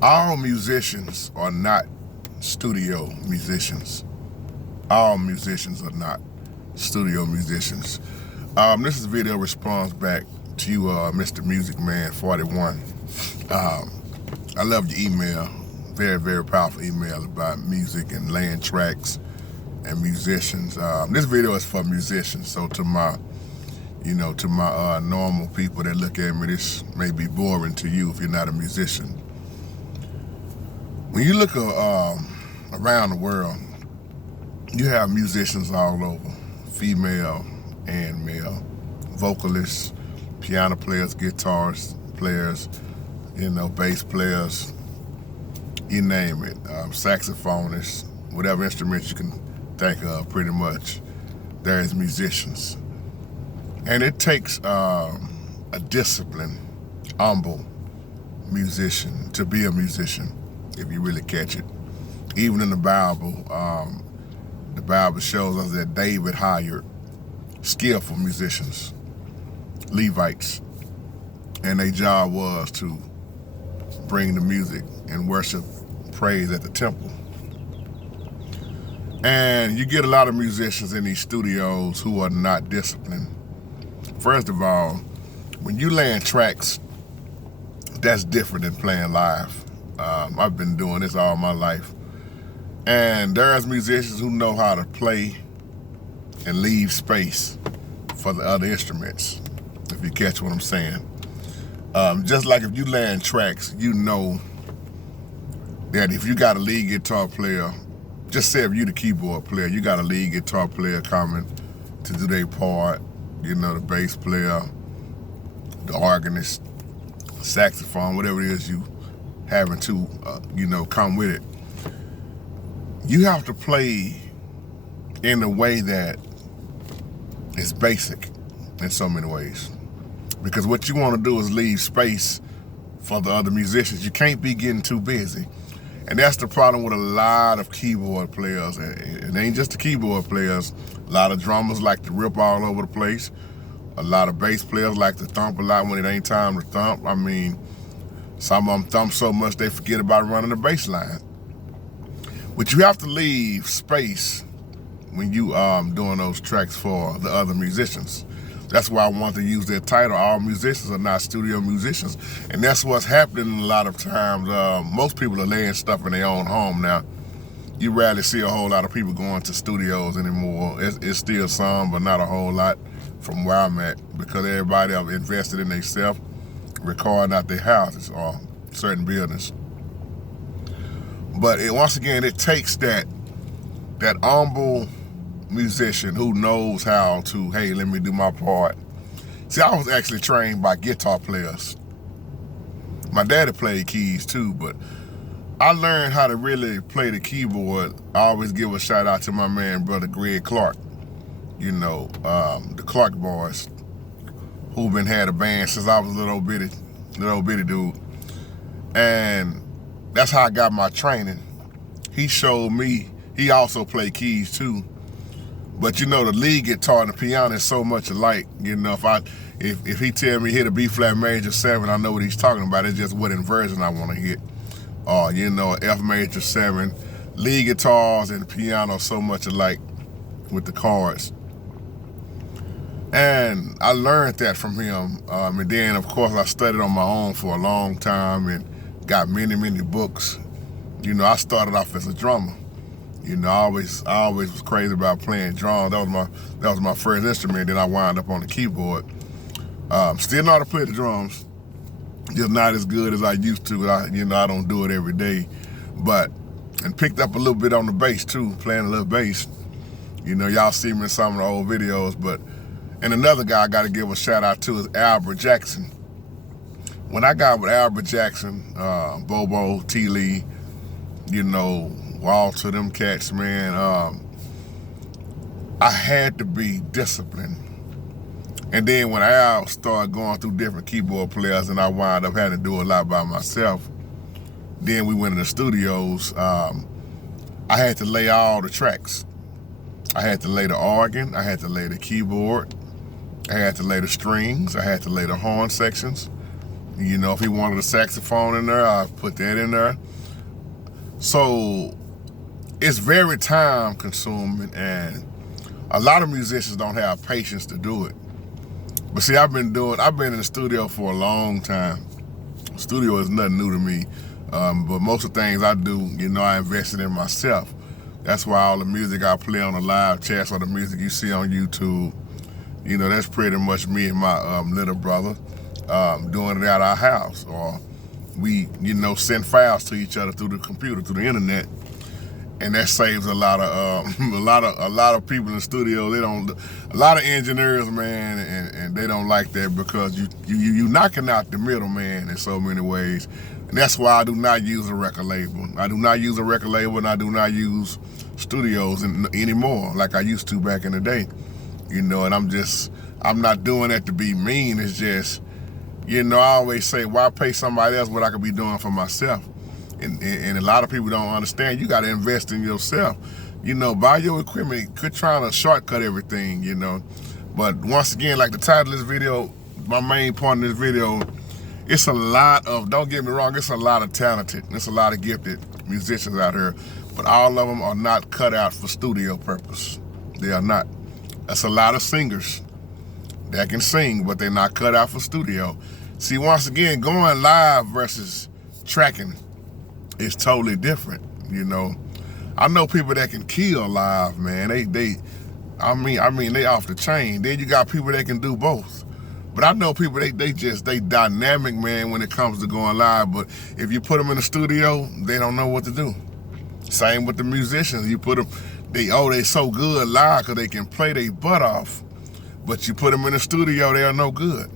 All musicians are not studio musicians. All musicians are not studio musicians. This is a video response back to you, Mr. Music Man 41. I love your email. Very, very powerful email about music and laying tracks and musicians. This video is for musicians, so to my normal people that look at me, this may be boring to you if you're not a musician. When you look around the world, you have musicians all over, female and male, vocalists, piano players, guitars players, bass players, you name it, saxophonists, whatever instrument you can think of, pretty much, there's musicians. And it takes a disciplined, humble musician to be a musician, if you really catch it. Even in the Bible shows us that David hired skillful musicians, Levites, and their job was to bring the music and worship, praise at the temple. And you get a lot of musicians in these studios who are not disciplined. First of all, when you laying tracks, that's different than playing live. I've been doing this all my life. And there's musicians who know how to play and leave space for the other instruments, if you catch what I'm saying. Just like if you laying tracks, you know that if you got a lead guitar player, just say if you the keyboard player, you got a lead guitar player coming to do their part, the bass player, the organist, saxophone, whatever it is you having to, come with it. You have to play in a way that is basic in so many ways. Because what you want to do is leave space for the other musicians. You can't be getting too busy. And that's the problem with a lot of keyboard players. It ain't just the keyboard players. A lot of drummers like to rip all over the place. A lot of bass players like to thump a lot when it ain't time to thump. I mean, some of them thump so much they forget about running the bass line. But you have to leave space when you doing those tracks for the other musicians. That's why I want to use that title. All musicians are not studio musicians. And that's what's happening a lot of times. Most people are laying stuff in their own home now. You rarely see a whole lot of people going to studios anymore. It's still some, but not a whole lot from where I'm at, because everybody have invested in themselves, recording out their houses or certain buildings. But once again, it takes that humble musician who knows how to, hey, let me do my part. See, I was actually trained by guitar players. My daddy played keys too, but I learned how to really play the keyboard. I always give a shout out to my man, brother Greg Clark. The Clark Boys, who had a band since I was a little bitty dude. And that's how I got my training. He showed me, he also played keys too. But the lead guitar and the piano is so much alike. If he tell me hit a B flat major 7, I know what he's talking about. It's just what inversion I want to hit. Or F major 7. Lead guitars and the piano are so much alike with the chords. And I learned that from him. And then of course I studied on my own for a long time and got many, many books. I started off as a drummer. I always was crazy about playing drums. That was my first instrument. Then I wound up on the keyboard. Still know how to play the drums, just not as good as I used to. I don't do it every day, and picked up a little bit on the bass too, playing a little bass. Y'all see me in some of the old videos. And another guy I got to give a shout out to is Albert Jackson. When I got with Albert Jackson, Bobo, T. Lee, Walter, them cats, man, I had to be disciplined. And then when Al started going through different keyboard players and I wound up having to do a lot by myself, then we went in the studios, I had to lay all the tracks. I had to lay the organ, I had to lay the keyboard, I had to lay the strings, I had to lay the horn sections, You know, if he wanted a saxophone in there, I put that in there. So it's very time consuming, and a lot of musicians don't have patience to do it. But see, I've been in the studio for a long time. Studio is nothing new to me. But most of the things I do, you know, I invested in myself. That's why all the music I play on the live chats or the music you see on YouTube, you know, that's pretty much me and my little brother doing it at our house. Or we, you know, send files to each other through the computer, through the internet. And that saves a lot of a lot of people in the studio. A lot of engineers, man, and they don't like that because you knocking out the middleman in so many ways. And that's why I do not use a record label. I do not use a record label, and I do not use studios anymore like I used to back in the day. You know, and I'm not doing that to be mean. It's just, you know, I always say, why pay somebody else what I could be doing for myself? And a lot of people don't understand. You got to invest in yourself. You know, buy your equipment. Quit trying to shortcut everything, you know. But once again, like the title of this video, my main point in this video, it's a lot of, don't get me wrong, it's a lot of talented, it's a lot of gifted musicians out here, but all of them are not cut out for studio purpose. They are not. That's a lot of singers that can sing, but they're not cut out for studio. See, once again, going live versus tracking, it's totally different, you know. I know people that can kill live, man. They off the chain. Then you got people that can do both. But I know people, they dynamic, man, when it comes to going live. But if you put them in the studio, they don't know what to do. Same with the musicians. You put them, they so good live because they can play their butt off. But you put them in the studio, they are no good.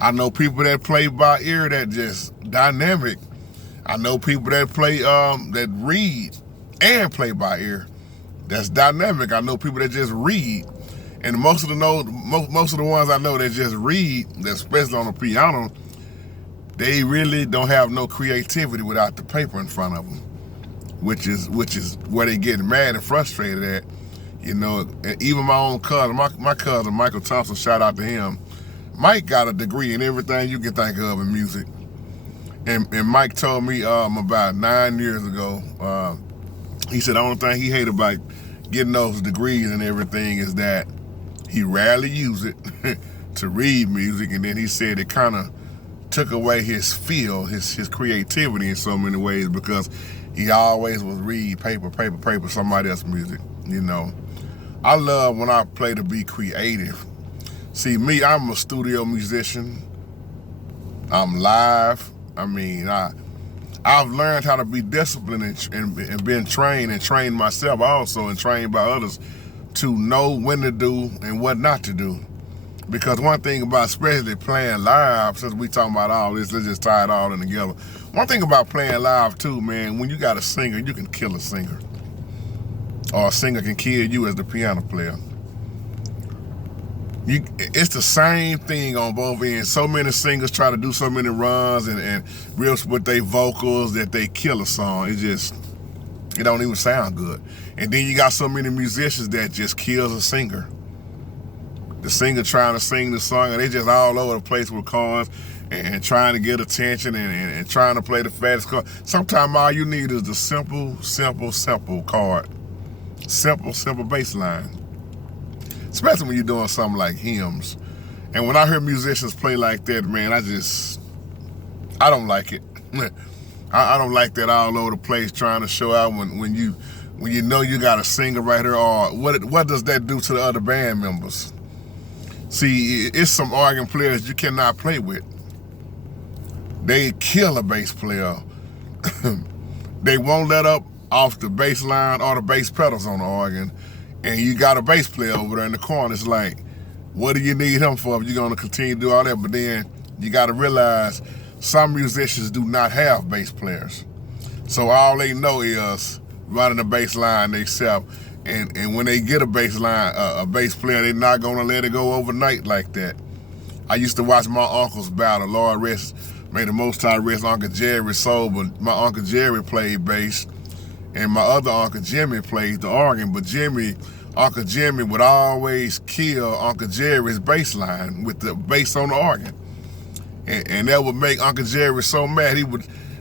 I know people that play by ear that just dynamic. I know people that play, that read and play by ear. That's dynamic. I know people that just read. And most of the ones I know that just read, especially on the piano, they really don't have no creativity without the paper in front of them, which is where they get mad and frustrated at. You know, and even my own cousin, my cousin Michael Thompson, shout out to him. Mike got a degree in everything you can think of in music. And Mike told me about 9 years ago, he said the only thing he hated about getting those degrees and everything is that he rarely used it to read music, and then he said it kind of took away his feel, his creativity in so many ways, because he always was read paper, somebody else's music, you know. I love when I play to be creative. See, me, I'm a studio musician. I'm live. I mean, I've learned how to be disciplined and been trained and trained myself also and trained by others to know when to do and what not to do. Because one thing about especially playing live, since we talking about all this, let's just tie it all in together. One thing about playing live too, man, when you got a singer, you can kill a singer. Or a singer can kill you as the piano player. It's the same thing on both ends. So many singers try to do so many runs and reels with their vocals that they kill a song. It don't even sound good. And then you got so many musicians that just kills a singer. The singer trying to sing the song and they just all over the place with chords and trying to get attention and trying to play the fattest chord. Sometimes all you need is the simple chord. Simple bass line. Especially when you're doing something like hymns. And when I hear musicians play like that, man, I don't like it. I don't like that all over the place trying to show out when you know you got a singer right here, or what does that do to the other band members? See, it's some organ players you cannot play with. They kill a bass player. They won't let up off the bass line or the bass pedals on the organ. And you got a bass player over there in the corner. It's like, what do you need him for if you're going to continue to do all that? But then you got to realize some musicians do not have bass players. So all they know is running the bass line themselves. And when they get a bass line, a bass player, they're not going to let it go overnight like that. I used to watch my uncles battle. Lord rest, may the Most High rest Uncle Jerry's soul, but my Uncle Jerry played bass. And my other Uncle Jimmy played the organ, but Uncle Jimmy would always kill Uncle Jerry's bass line with the bass on the organ. And that would make Uncle Jerry so mad.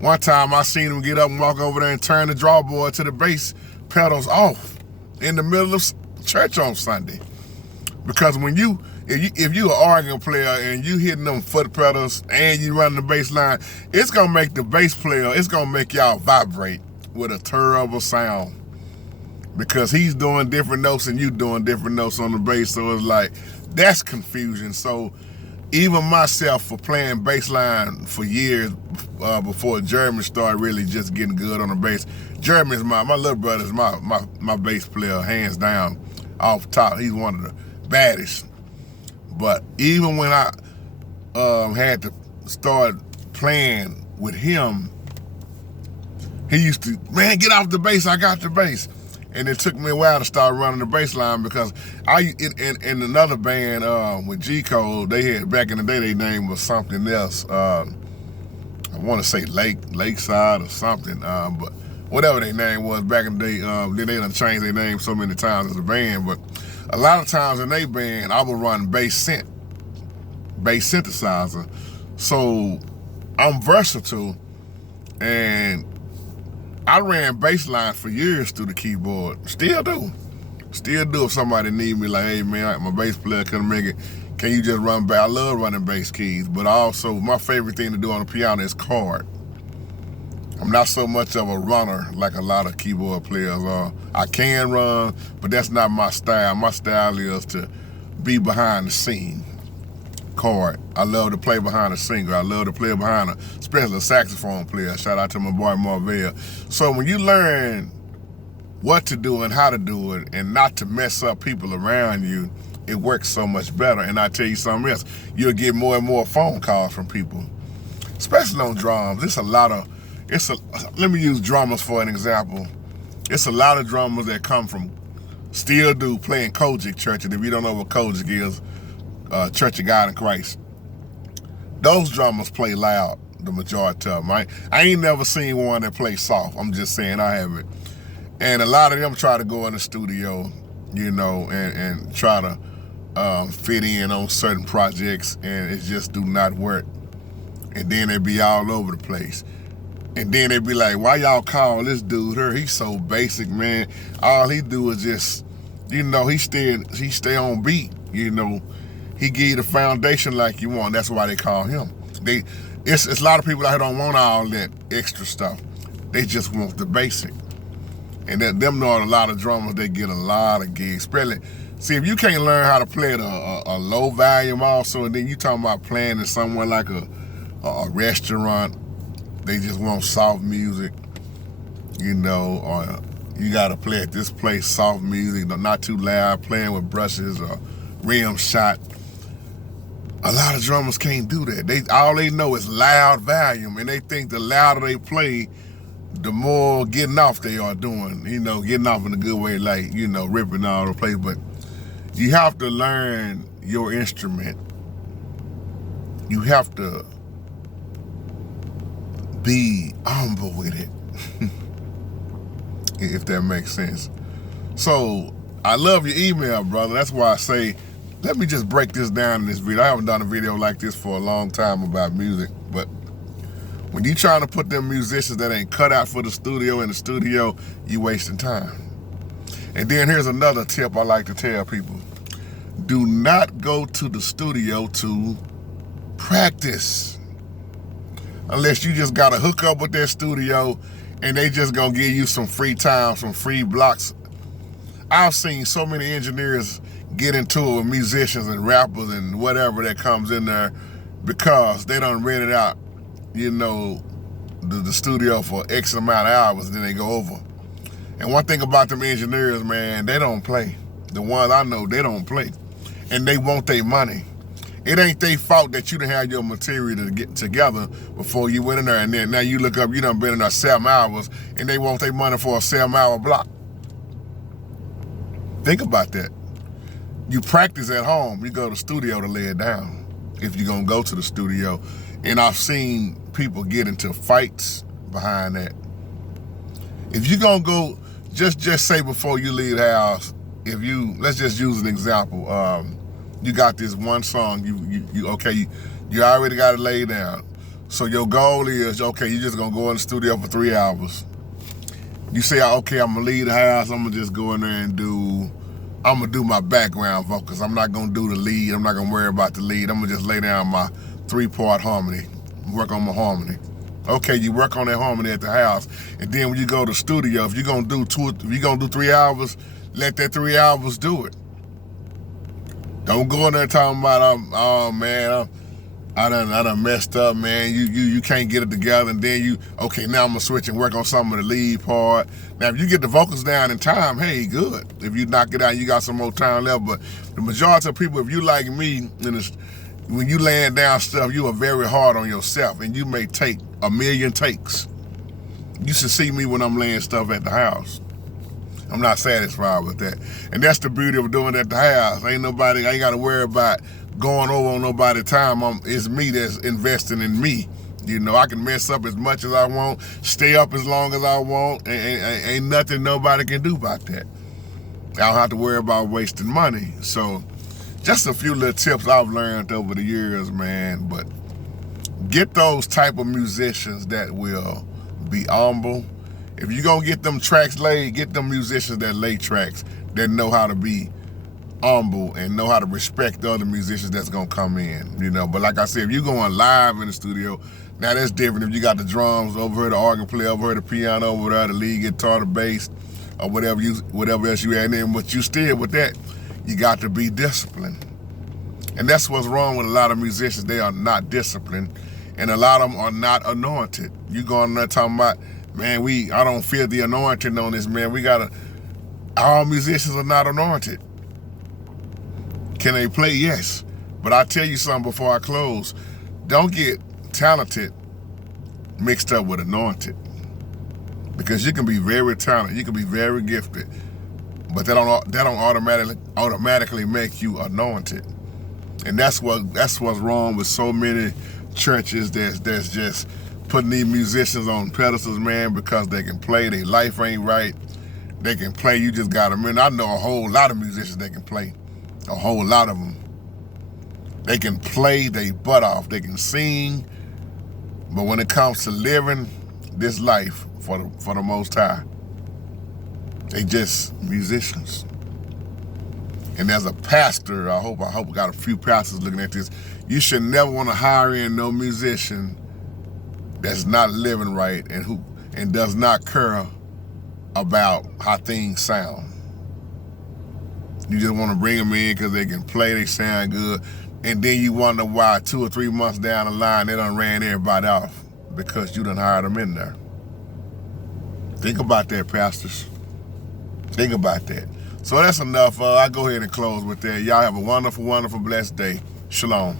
One time I seen him get up and walk over there and turn the drawboard to the bass pedals off in the middle of church on Sunday. Because if you an organ player and you hitting them foot pedals and you running the bass line, it's gonna make the bass player, it's gonna make y'all vibrate with a terrible sound. Because he's doing different notes and you doing different notes on the bass, so it's like, that's confusion. So even myself, for playing bass line for years before Jeremy started really just getting good on the bass. Jeremy's my little brother's my bass player, hands down, off top. He's one of the baddest. But even when I had to start playing with him, he used to, man, get off the bass, I got the bass. And it took me a while to start running the bass line because in another band with G Code, they had, back in the day, their name was something else. I want to say Lakeside or something, but whatever their name was back in the day, then they done changed their name so many times as a band. But a lot of times in their band, I would run bass synthesizer. So I'm versatile, and I ran bass lines for years through the keyboard. Still do if somebody need me, like, hey man, my bass player couldn't make it, can you just run bass? I love running bass keys, but also my favorite thing to do on the piano is chord. I'm not so much of a runner like a lot of keyboard players are. I can run, but that's not my style. My style is to be behind the scene. Chord. I love to play behind a singer. I love to play behind especially a saxophone player. Shout out to my boy Marvell. So when you learn what to do and how to do it and not to mess up people around you, it works so much better. And I tell you something else, you'll get more and more phone calls from people, especially on drums. Let me use drummers for an example. It's a lot of drummers that come from, still do, playing Kojic Church. And if you don't know what Kojic is, Church of God in Christ, those drummers play loud the majority of them. I ain't never seen one that plays soft. I'm just saying I haven't. And a lot of them try to go in the studio, and try to fit in on certain projects, and it just do not work. And then they be all over the place. And then they be like, why y'all call this dude here? He's so basic, man. All he do is just, he stay on beat, He give you the foundation like you want. That's why they call him. It's a lot of people out here don't want all that extra stuff. They just want the basic. And them know a lot of drummers, they get a lot of gigs. See, if you can't learn how to play at a low volume also, and then you talking about playing in somewhere like a restaurant, they just want soft music, or you gotta play at this place soft music, not too loud, playing with brushes or rim shot. A lot of drummers can't do that. All they know is loud volume, and they think the louder they play, the more getting off they are doing, getting off in a good way, like, ripping all the place. But you have to learn your instrument. You have to be humble with it, if that makes sense. So I love your email, brother. That's why I say, let me just break this down in this video. I haven't done a video like this for a long time about music, but when you trying to put them musicians that ain't cut out for the studio in the studio, you wasting time. And then here's another tip I like to tell people. Do not go to the studio to practice. Unless you just got to hook up with their studio and they just gonna give you some free time, some free blocks. I've seen so many engineers get into it with musicians and rappers and whatever that comes in there because they done rented out, the studio for X amount of hours, and then they go over. And one thing about them engineers, man, they don't play. The ones I know, they don't play. And they want their money. It ain't their fault that you done had your material to get together before you went in there, and then now you look up, you done been in there 7 hours, and they want their money for a 7-hour block. Think about that. You practice at home, you go to the studio to lay it down, if you're gonna go to the studio. And I've seen people get into fights behind that. If you're gonna go, just say before you leave the house, let's just use an example. You got this one song, You already got it laid down. So your goal is, okay, you're just gonna go in the studio for 3 hours. You say, okay, I'm gonna leave the house, I'm gonna just go in there and I'm gonna do my background vocals. I'm not gonna do the lead, I'm not gonna worry about the lead. I'm gonna just lay down my 3-part harmony, work on my harmony. Okay, you work on that harmony at the house, and then when you go to the studio, if you're gonna do 3 hours, let that 3 hours do it. Don't go in there talking about, oh man, I done messed up, man. You can't get it together, and then okay, now I'm gonna switch and work on some of the lead part. Now, if you get the vocals down in time, hey, good. If you knock it out, you got some more time left. But the majority of people, if you like me, when you laying down stuff, you are very hard on yourself, and you may take 1,000,000 takes. You should see me when I'm laying stuff at the house. I'm not satisfied with that. And that's the beauty of doing it at the house. I ain't got to worry about going over on nobody's time. It's me that's investing in me. You know, I can mess up as much as I want, stay up as long as I want, and ain't nothing nobody can do about that. I don't have to worry about wasting money. So just a few little tips I've learned over the years, man. But get those type of musicians that will be humble. If you're going to get them tracks laid, get them musicians that lay tracks, that know how to be humble and know how to respect the other musicians that's going to come in, you know. But like I said, if you're going live in the studio, now that's different. If you got the drums over here, the organ player over here, the piano over there, the lead guitar, the bass, or whatever else you add in, but you still with that, you got to be disciplined. And that's what's wrong with a lot of musicians. They are not disciplined, and a lot of them are not anointed. You going there talking about, man, I don't feel the anointing on this, man. All musicians are not anointed. Can they play? Yes. But I'll tell you something before I close. Don't get talented mixed up with anointed. Because you can be very talented, you can be very gifted, but that don't automatically make you anointed. And that's what's wrong with so many churches that's just putting these musicians on pedestals, man, because they can play, their life ain't right. They can play, you just got them in. I know a whole lot of musicians that can play. A whole lot of them. They can play their butt off. They can sing. But when it comes to living this life for the Most High, they just musicians. And as a pastor, I hope we got a few pastors looking at this. You should never want to hire in no musician that's not living right and does not care about how things sound. You just want to bring them in because they can play, they sound good, and then you wonder why 2 or 3 months down the line they done ran everybody off because you done hired them in there. Think about that, pastors. Think about that. So that's enough. I'll go ahead and close with that. Y'all have a wonderful, wonderful, blessed day. Shalom.